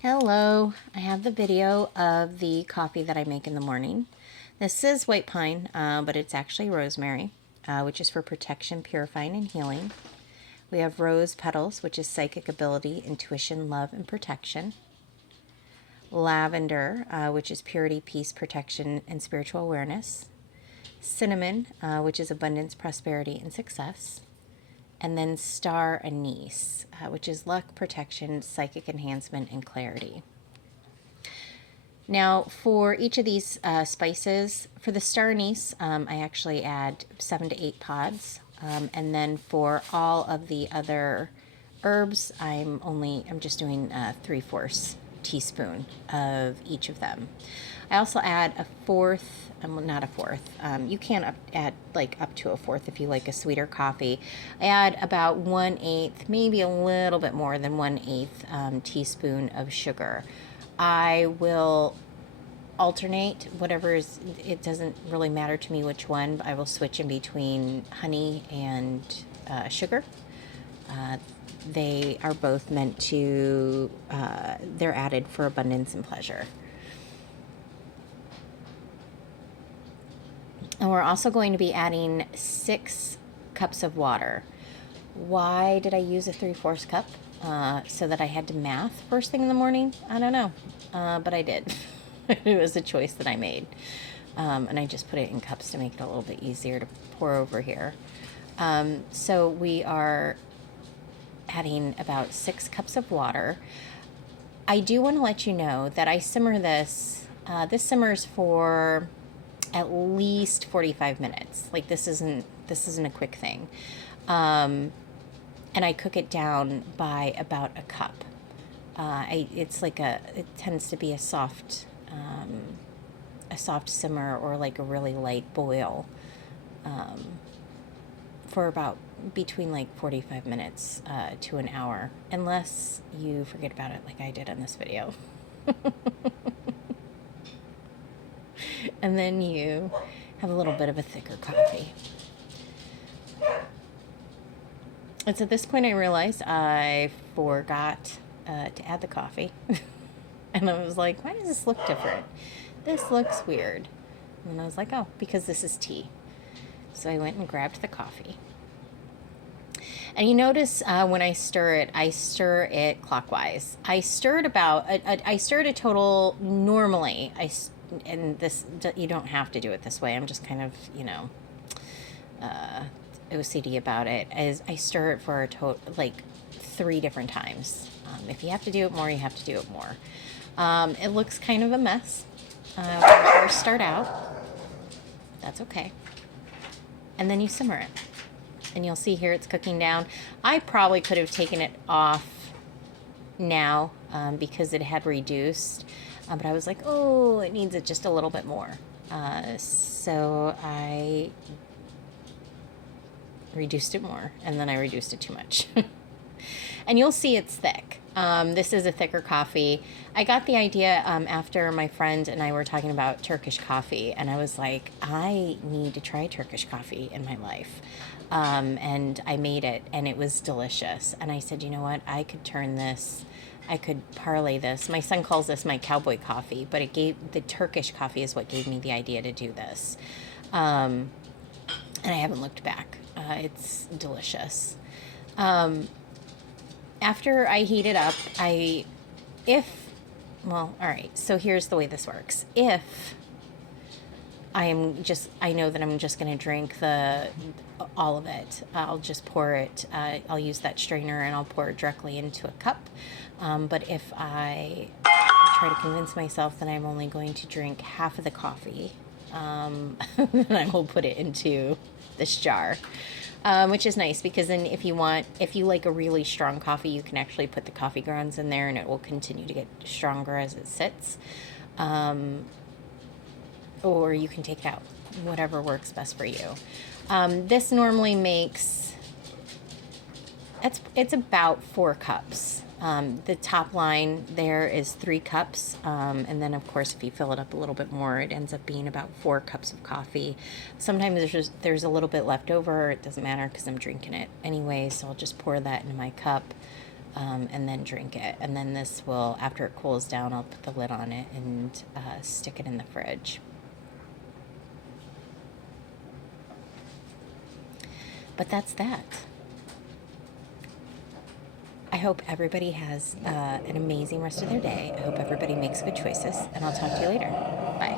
Hello, I have the video of the coffee that I make in the morning. This is white pine, but it's actually rosemary, which is for protection, purifying, and healing. We have rose petals, which is psychic ability, intuition, love, and protection. Lavender, which is purity, peace, protection, and spiritual awareness. Cinnamon, which is abundance, prosperity, and success. And then star anise, which is luck, protection, psychic enhancement, and clarity. Now, for each of these spices, for the star anise, I actually add 7 to 8 pods. And then for all of the other herbs, I'm just doing 3/4 teaspoon of each of them. I also add a fourth, not a fourth. You can add like up to a fourth if you like a sweeter coffee. I add about 1/8, maybe a little bit more than 1/8 teaspoon of sugar. I will alternate whatever is, it doesn't really matter to me which one. I will switch in between honey and sugar. They are both meant to, they're added for abundance and pleasure. And we're also going to be adding 6 cups of water. Why did I use a 3/4 cup? So that I had to math first thing in the morning? I don't know, but I did. It was a choice that I made. And I just put it in cups to make it a little bit easier to pour over here. So we are adding about 6 cups of water. I do want to let you know that I simmer this. This simmers for at least 45 minutes. Like this isn't a quick thing. And I cook it down by about a cup. It tends to be a soft simmer, or like a really light boil, for about between like 45 minutes to an hour, unless you forget about it like I did in this video. And then you have a little bit of a thicker coffee. It's at this point I realized I forgot to add the coffee. And I was like, why does this look different? This looks weird. And I was like, oh, because this is tea. So I went and grabbed the coffee. And you notice when I stir it clockwise. I stir it a total, normally, and this, you don't have to do it this way. I'm just kind of, OCD about it. As I stir it for like 3 different times. If you have to do it more, you have to do it more. It looks kind of a mess when you first start out. That's okay. And then you simmer it. And you'll see here it's cooking down. I probably could have taken it off now because it had reduced. But I was like, oh, it needs it just a little bit more. So I reduced it more, and then I reduced it too much. And you'll see it's thick. This is a thicker coffee. I got the idea after my friend and I were talking about Turkish coffee, and I was like, I need to try Turkish coffee in my life. And I made it, and it was delicious. And I said, you know what? I could parlay this. My son calls this my cowboy coffee, but the Turkish coffee is what gave me the idea to do this. And I haven't looked back. It's delicious. After I heat it up, all right, so here's the way this works. If I know that I'm just going to drink all of it, I'll just pour it, I'll use that strainer and I'll pour it directly into a cup. But if I try to convince myself that I'm only going to drink half of the coffee, then I will put it into this jar. Which is nice, because then if you like a really strong coffee, you can actually put the coffee grounds in there and it will continue to get stronger as it sits. Or you can take it out, whatever works best for you. This normally makes, it's about 4 cups. The top line there is 3 cups. And then of course, if you fill it up a little bit more, it ends up being about 4 cups of coffee. Sometimes there's a little bit left over. It doesn't matter because I'm drinking it anyway. So I'll just pour that into my cup. and then drink it. And then this will, after it cools down, I'll put the lid on it and stick it in the fridge. But that's that. I hope everybody has an amazing rest of their day. I hope everybody makes good choices, and I'll talk to you later. Bye.